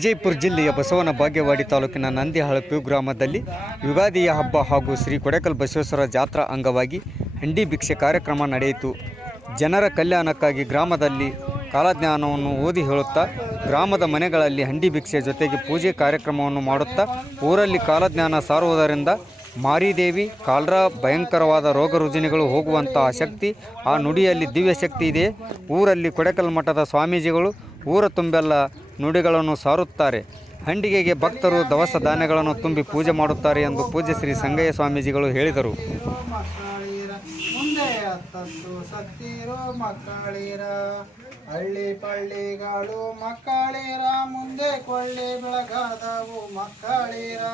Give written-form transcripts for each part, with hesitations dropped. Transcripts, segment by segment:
ವಿಜಯಪುರ ಜಿಲ್ಲೆಯ ಬಸವನ ಬಾಗೇವಾಡಿ ತಾಲೂಕಿನ ನಂದಿಹಳಪು ಗ್ರಾಮದಲ್ಲಿ ಯುಗಾದಿಯ ಹಬ್ಬ ಹಾಗೂ ಶ್ರೀ ಕೊಡೆಕಲ್ ಬಸವೇಶ್ವರ ಜಾತ್ರಾ ಅಂಗವಾಗಿ ಹಂಡಿ ಭಿಕ್ಷೆ ಕಾರ್ಯಕ್ರಮ ನಡೆಯಿತು. ಜನರ ಕಲ್ಯಾಣಕ್ಕಾಗಿ ಗ್ರಾಮದಲ್ಲಿ ಕಾಲಜ್ಞಾನವನ್ನು ಓದಿ ಹೇಳುತ್ತಾ ಗ್ರಾಮದ ಮನೆಗಳಲ್ಲಿ ಹಂಡಿ ಭಿಕ್ಷೆ ಜೊತೆಗೆ ಪೂಜೆ ಕಾರ್ಯಕ್ರಮವನ್ನು ಮಾಡುತ್ತಾ ಊರಲ್ಲಿ ಕಾಲಜ್ಞಾನ ಸಾರುವುದರಿಂದ ಮಾರಿದೇವಿ ಕಾಲ್ರ ಭಯಂಕರವಾದ ರೋಗ ರುಜಿನಗಳು ಹೋಗುವಂತಹ ಶಕ್ತಿ ಆ ನುಡಿಯಲ್ಲಿ ದಿವ್ಯ ಶಕ್ತಿ ಇದೆ. ಊರಲ್ಲಿ ಕೊಡೆಕಲ್ ಮಠದ ಸ್ವಾಮೀಜಿಗಳು ಊರ ತುಂಬೆಲ್ಲ ನುಡಿಗಳನ್ನು ಸಾರುತ್ತಾರೆ. ಹಂಡಿಗೆಗೆ ಭಕ್ತರು ದವಸ ಧಾನ್ಯಗಳನ್ನು ತುಂಬಿ ಪೂಜೆ ಮಾಡುತ್ತಾರೆ ಎಂದು ಪೂಜ್ಯ ಶ್ರೀ ಸಂಗಯ್ಯ ಸ್ವಾಮೀಜಿಗಳು ಹೇಳಿದರು. ಹಳ್ಳಿ ಪಳ್ಳಿಗಳು ಮಕ್ಕಳಿರ ಮುಂದೆ ಕೊಳ್ಳಿ ಬೆಳಗಾದವು ಮಕ್ಕಳಿರ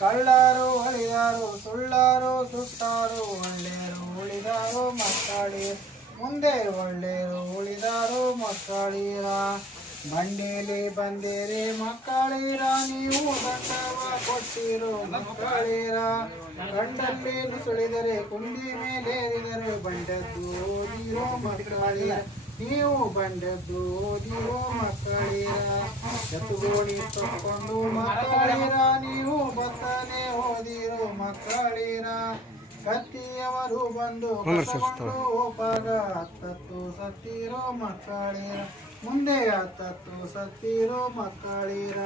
ಕಳ್ಳರು ಒಳಿದರು ಸುಳ್ಳರು ಸುಟ್ಟರು ಒಳ್ಳೆಯರು ಉಳಿದರು ಮಕ್ಕಳಿರ ಮುಂದೆ ಒಳ್ಳೆಯರು ಉಳಿದರು ಮಕ್ಕಳಿರ ಮಂಡೇಲಿ ಬಂದಿರಿ ಮಕ್ಕಳಿರ ನೀವು ದಂಡವ ಕೊಟ್ಟಿರು ಮಕ್ಕಳಿರ ಗಂಡಲ್ಲಿ ಸುಳಿದರೆ ಕುಂಡಿ ಮೇಲೇರಿದರೆ ಬಂಡದ್ದು ಓದಿರೋ ಮಕ್ಕಳಿರ ನೀವು ಬಂಡದ್ದು ಓದಿರೋ ಮಕ್ಕಳಿರ ಎತ್ತುಗೋಡಿ ತಕ್ಕೊಂಡು ಮಕ್ಕಳಿರ ನೀವು ಬತ್ತನೆ ಓದಿರೋ ಮಕ್ಕಳಿರ ಕತ್ತಿಯವರು ಬಂದು ಹೋಪಾಗ ಹತ್ತತ್ತು ಸತ್ತಿರೋ ಮಕ್ಕಳಿರ ಮುಂದೆ ಹತ್ತತ್ತು ಸತ್ತಿರೋ ಮಕ್ಕಳಿರ.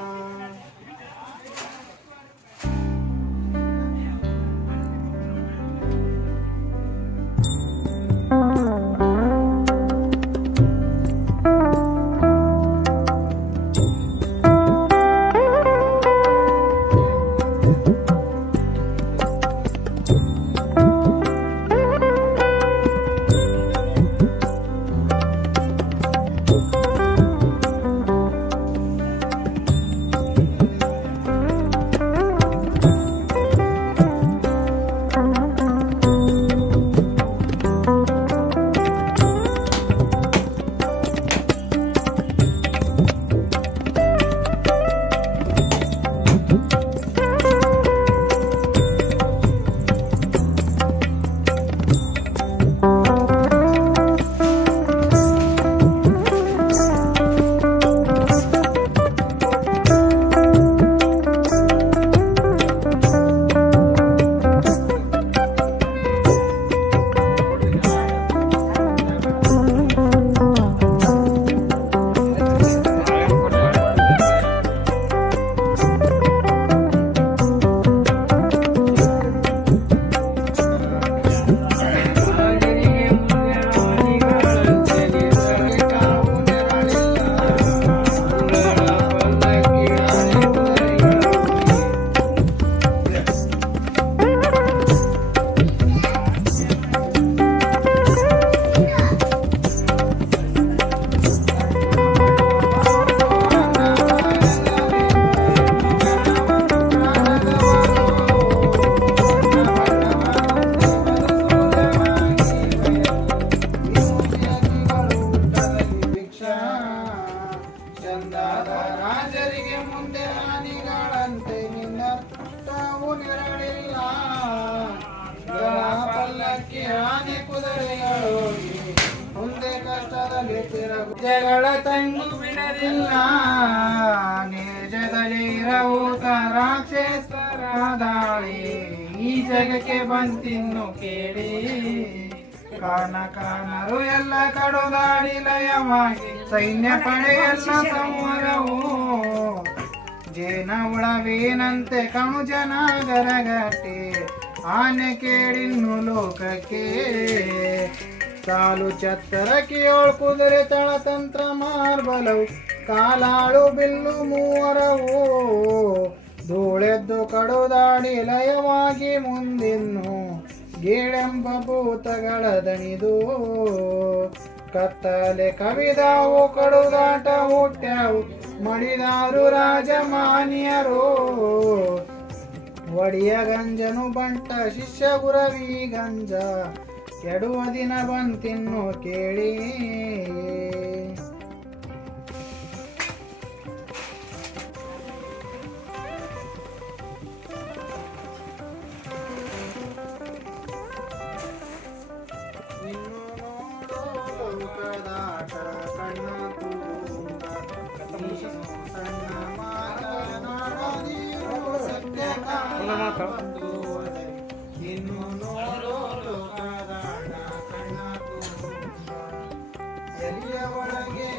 ರಾಜರಿಗೆ ಮುಂದೆ ಆನೆಗಳಂತೆ ನಿನ್ನ ತಾವು ನಿರಳಿಲ್ಲ ಪಲ್ಲಕ್ಕಿ ಆನೆ ಕುದುರೆಗಳು ಮುಂದೆ ಕಷ್ಟದಲ್ಲಿ ಜಗಳ ತಂಗು ಬಿಡಲಿಲ್ಲ ನಿಜದಲ್ಲಿ ಇರವುತ ರಾಕ್ಷಸರ ದಾಳಿ ಈ ಜಗಕ್ಕೆ ಬಂತಿನ್ನು ಕೇಳಿ ಕಾನರು ಎಲ್ಲ ಕಡುದಾಡಿ ಲಯವಾಗಿ ಸೈನ್ಯ ಪಡೆಯಲ್ಲ ಸಂವರವು ಜೇನ ಉಳವೇನಂತೆ ಕಣು ಜನ ಗರಗಟ್ಟೆ ಆನೆ ಕೇಳಿನ್ನು ಲೋಕಕ್ಕೆ ಸಾಲು ಛತ್ತರಕ್ಕೆ ಏಳು ಕುದುರೆ ತಳತಂತ್ರ ಮಾರ್ಬಲವು ಕಾಲಾಳು ಬಿಲ್ಲು ಮೂವರವು ಧೂಳೆದ್ದು ಕಡುದಾಡಿ ಲಯವಾಗಿ ಮುಂದಿನ್ನು ಗೀಳೆಂಬ ಭೂತಗಳ ದಣಿದು ಕತ್ತಲೆ ಕವಿದಾವು ಕಡುದಾಟ ಹುಟ್ಟ್ಯಾವು ಮಡಿದಾರು ರಾಜಮಾನಿಯರು ಒಡಿಯ ಗಂಜನು ಬಂಟ ಶಿಷ್ಯ ಗುರವಿ ಗಂಜ ಕೆಡುವ ದಿನ ಬಂತಿನ್ನು ಕೇಳಿ ಸಣ್ಣ ಬಂದು ಹೋದರೆ ಇನ್ನು ನೋಡೋ ಲೋಕದಾಟ ಕಣ್ಣ ತುಂಬ. ಎಲಿಯ ಒಳಗೆ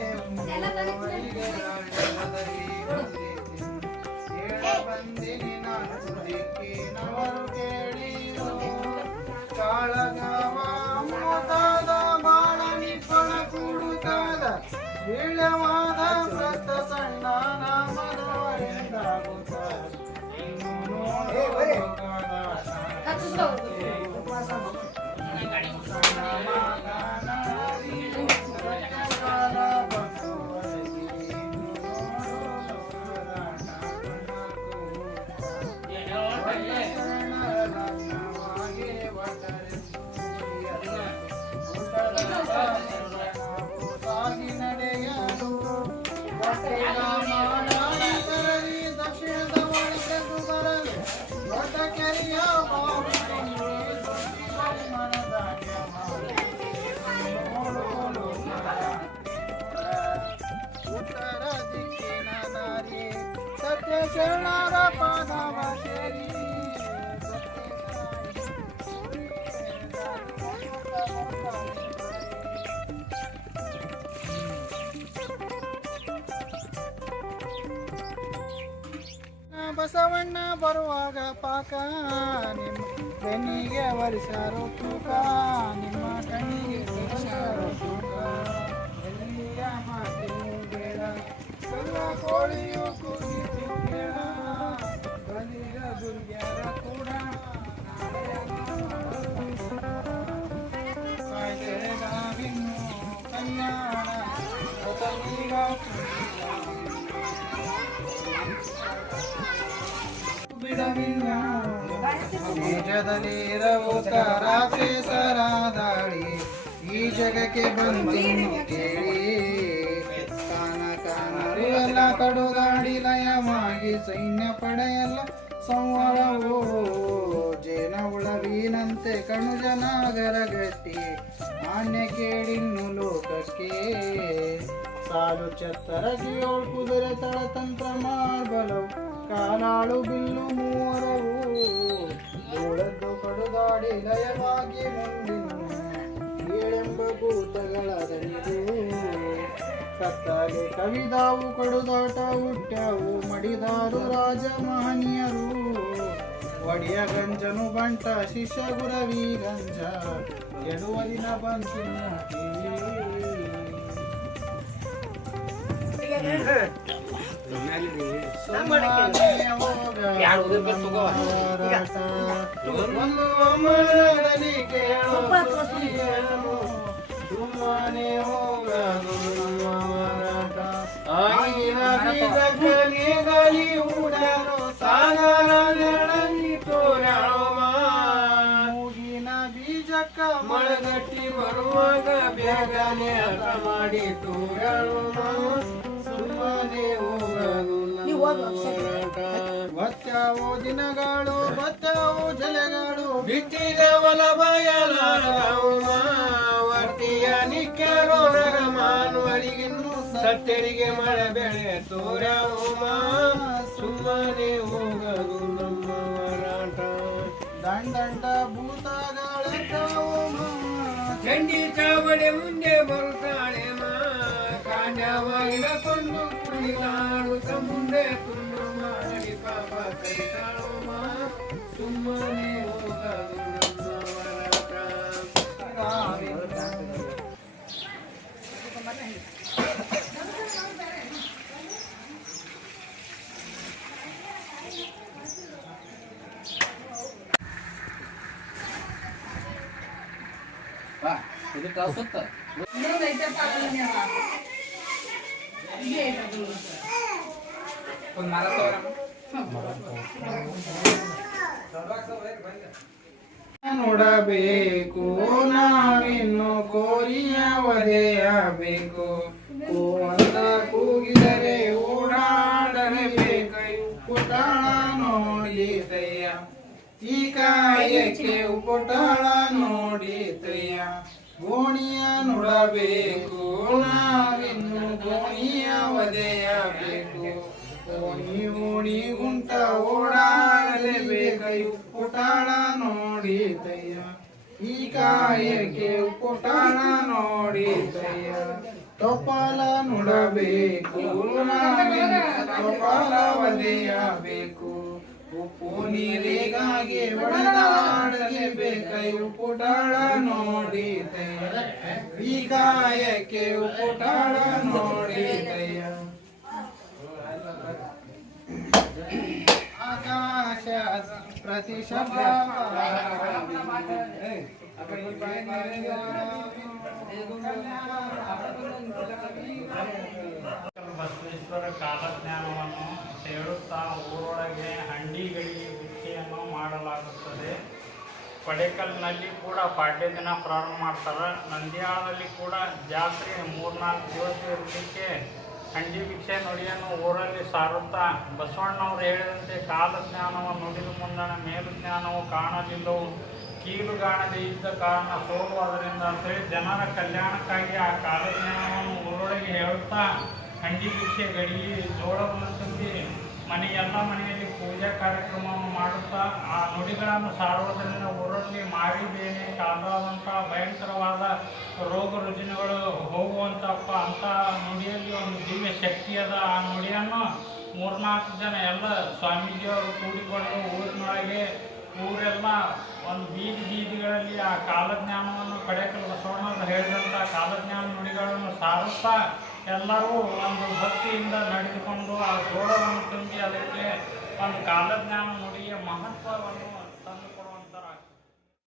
ಬಂದಿನಿ ನಾನು ದಿಕ್ಕಿನವರು ಕೇಳಿರೋ ಕಾಳಗವ ಮೊದದ ಬಾಳ ನಿಪ್ಪಳ ಕುಡುಕಾದ ವೀಳ್ಯವಾದ ವ್ರತ ಸಣ್ಣ ನಾಮದವರಿಂದಾಗುತ್ತಾರೆ ಇನ್ನು ನೋಡೋ ಲೋಕದಾಟ ದಕ್ಷಿಣದ ಒಳಗೆದು ಬರಲು ದೊಡ್ಡ ಕೆರೆಯ ಉತ್ತರ ದಿಕ್ಕಿನ ದಾರಿ ಸತ್ಯ ಶರಣರ ಪಾದವ ಸೇರಿ ಬಸವಣ್ಣ ಬರುವಾಗ ಪಾಕ ನಿಮ್ಮ ಬೆನ್ನಿಗೆ ಒರಿಸಾರೋ ತೂಕ ನಿಮ್ಮ ಕಣ್ಣಿಗೆ ಒರಿಸಾರೋ ತೂಕ ಎಲ್ಲಿಯ ಮಾತಿನ ಬೇಡ ಕಲ್ಲ ಕೋಳಿಯು ಕೂಗಿತು ಬೇಡ ಬಲಿಗ ದುರ್ಗ್ಯಾರ ಕೂಡ ಕಾಯ್ದೆಗಾವಿನ್ನು ಕಲ್ಯಾಣ ಬಿಡವಿಲ್ಲ ಬೀಜದಲ್ಲಿರವು ತರಾಸರ ದಾಳಿ ಈ ಜಗಕ್ಕೆ ಬಂದು ಕೇಳಿ ಕಾನ ಕಾನರು ಎಲ್ಲ ಕಡುಗಾಡಿ ಲಯವಾಗಿ ಸೈನ್ಯ ಪಡೆಯಲ್ಲ ಸಂವರವೋ ಜೇನ ಉಳವಿನಂತೆ ಕಣುಜನಾಗರ ಗಟ್ಟಿ ಮಾನ್ಯ ಕೇಳಿನ್ನು ಲೋಕಕ್ಕೆ ಸಾಲು ಛತ್ತರಗೆ ಏಳು ಕುದುರೆ ತಳತಂತ್ರ ಮಾಡ್ಬಲವು ಕಾಲಾಳು ಬಿಲ್ಲು ಮೂವರವು ಧೂಳದ್ದು ಕಡುದಾಡಿ ಲಯವಾಗಿ ಮುಂದಿನ ಏಳೆಂಬ ಭೂತಗಳ ದಣಿದು ಕತ್ತಲೆ ಕವಿದಾವು ಕಡುದಾಟ ಹುಟ್ಟ್ಯಾವು ಮಡಿದಾರು ರಾಜಮಹನೀಯರು ಒಡೆಯ ಗಂಜನು ಬಂಟ ಶಿಷ್ಯ ಗುರವಿ ಗಂಜ ಎಡುವಲಿನ ಬಂತು ಸುಮ್ಮನೆ ಹೋಗಲು ಗಲಿ ಉಡರು ಸಾಗರ ಮೂಗಿನ ಬೀಜಕ್ಕ ಮಳಗಟ್ಟಿ ಬರುವಾಗ ಬೇಗನೆ ಅರ್ಥ ಮಾಡಿ ತೋರಳು ಸುಮ್ಮನೆ ಹೋಗಲು ಬತ್ತಾವು ದಿನಗಳು ಬತ್ತಾವು ಜಲೆಗಳು ಬಿಟ್ಟಿದ ಒಲ ಬಯಲಾರವು ವರ್ತಿಯ ನಿಕ್ಕರು ರಗಮಾನುವರಿಗಿನ್ನು ಸತ್ಯರಿಗೆ ಮಳೆ ಬೆಳೆ ತೋರವು ಸುಮ್ಮನೆ ಹೋಗಲು ನಮ್ಮ ಹೋರಾಟ ದಂಡ ಭೂತಗಳವು ಚಂಡಿ ಚಾವಡೆ ಮುಂದೆ ಬರುತ್ತಾಳೆ ಕಾಂಡವಾಗಿಡಕೊಂಡು ಕುಣಿಲಾಡುತ್ತ ಮುಂದೆ ತುಂಡು ಮಾಡಿ ಪಾಪ ಕರಿತಾಳು ಸುಮ್ಮನೆ ಹೋಗಲು ಇದು ಟ್ರಾನ್ಸ್ಫರ್ ಒಂದು ನೋಡಬೇಕು ನಾವಿನ್ನು ಕೋರಿಯ ಒದೆಯಬೇಕು ಅಂತ ಕೂಗಿದರೆ ಓಡಾಡಲೇಬೇಕು ಪುಟಾಳ ನೋಡಿದಯ್ಯ ಈ ಕಾಯಕ್ಕೆ ಉಪಟಾಳ ನೋಡಿದಯ್ಯ ಗೋಣಿಯ ನೋಡಬೇಕು ನಾವಿನ್ನು ಗೋಣಿಯ ಒದೆಯಬೇಕು ಓಣಿ ಓಣಿ ಗುಂಟ ಓಡಾಡಲೇಬೇಕ ನೋಡಿತಯ್ಯ ಈ ಕಾಯಕ್ಕೆ ಉಪುಟಾಣ ನೋಡಿತಯ್ಯ ಕಪಾಲ ನುಡಬೇಕು ಕಪಾಲ ಒದೆಯಬೇಕು ಉಪ್ಪು ನೀರಿಗಾಗಿ ಒಡೆದಾಡಲೇಬೇಕೈ ಉಪುಟಾಳ ನೋಡಿತಯ್ಯ ಈ ಕಾಯಕ್ಕೆ ಉಪುಟಾಳ ನೋಡಿತಯ್ಯ ಆಕಾಶ ಪ್ರತಿ ಶಬ್ದ ಬಸವೇಶ್ವರ ಕಾಲಜ್ಞಾನವನ್ನು ಹೇಳುತ್ತಾ ಊರೊಳಗೆ ಹಂಡಿಗಳಿಗೆ ಭಿಕ್ಷೆಯನ್ನು ಮಾಡಲಾಗುತ್ತದೆ. ಪಡೇಕಲ್ನಲ್ಲಿ ಕೂಡ ಪಾಡ್ಯ ದಿನ ಪ್ರಾರಂಭ ಮಾಡ್ತಾರೆ. ನಂದಿಯಾಳದಲ್ಲಿ ಕೂಡ ಜಾತ್ರೆ 3-4 ದಿವಸ ಇರಲಿಕ್ಕೆ ಹಂಡಿ ಭಿಕ್ಷೆ ನುಡಿಯನ್ನು ಊರಲ್ಲಿ ಸಾರುತ್ತಾ ಬಸವಣ್ಣವರು ಹೇಳಿದಂತೆ ಕಾಲಜ್ಞಾನವನ್ನು ನುಡಿದು ಮುಂದಣ ಮೇಲು ಜ್ಞಾನವು ಕಾಣಲಿಲ್ಲವು ಕೀಲು ಕಾಣದೇ ಇದ್ದ ಕಾರಣ ಸೋಲುವುದರಿಂದ ಅಂತೇಳಿ ಜನರ ಕಲ್ಯಾಣಕ್ಕಾಗಿ ಆ ಕಾಲಜ್ಞಾನವನ್ನು ಊರೊಳಗೆ ಹೇಳುತ್ತಾ ಹಂಡಿ ಭಿಕ್ಷೆ ಗಡಿಗೆ ಜೋಳವನ್ನು ತುಂಬಿ ಮನೆಯಲ್ಲಿ ಪೂಜಾ ಕಾರ್ಯಕ್ರಮವನ್ನು ಮಾಡುತ್ತಾ ಆ ನುಡಿಗಳನ್ನು ಸಾರುವುದರಿಂದ ಊರಲ್ಲಿ ಮಾರಿ ಬೇನೆ ಕಾದಾದಂಥ ಭಯಂಕರವಾದ ರೋಗ ರುಜಿನಗಳು ಹೋಗುವಂಥಪ್ಪ ಅಂಥ ನುಡಿಯಲ್ಲಿ ಒಂದು ದಿವ್ಯ ಶಕ್ತಿಯಾದ ಆ ನುಡಿಯನ್ನು 3-4 ಜನ ಎಲ್ಲ ಸ್ವಾಮೀಜಿಯವರು ಕೂಡಿಕೊಂಡು ಊರಿನೊಳಗೆ ಊರೆಲ್ಲ ಒಂದು ಬೀದಿಗಳಲ್ಲಿ ಆ ಕಾಲಜ್ಞಾನವನ್ನು ಪಡೇಕಲ್ ಬಸವಣ್ಣವರು ಹೇಳಿದಂಥ ಕಾಲಜ್ಞಾನ ನುಡಿಗಳನ್ನು ಸಾರುತ್ತಾ ಎಲ್ಲರೂ ಒಂದು ಭಕ್ತಿಯಿಂದ ನಡೆದುಕೊಂಡು ಆ ಜೋಳವನ್ನು ತುಂಬಿ ಅದಕ್ಕೆ ಒಂದು ಕಾಲಜ್ಞಾನ ನುಡಿಯ ಮಹತ್ವವನ್ನು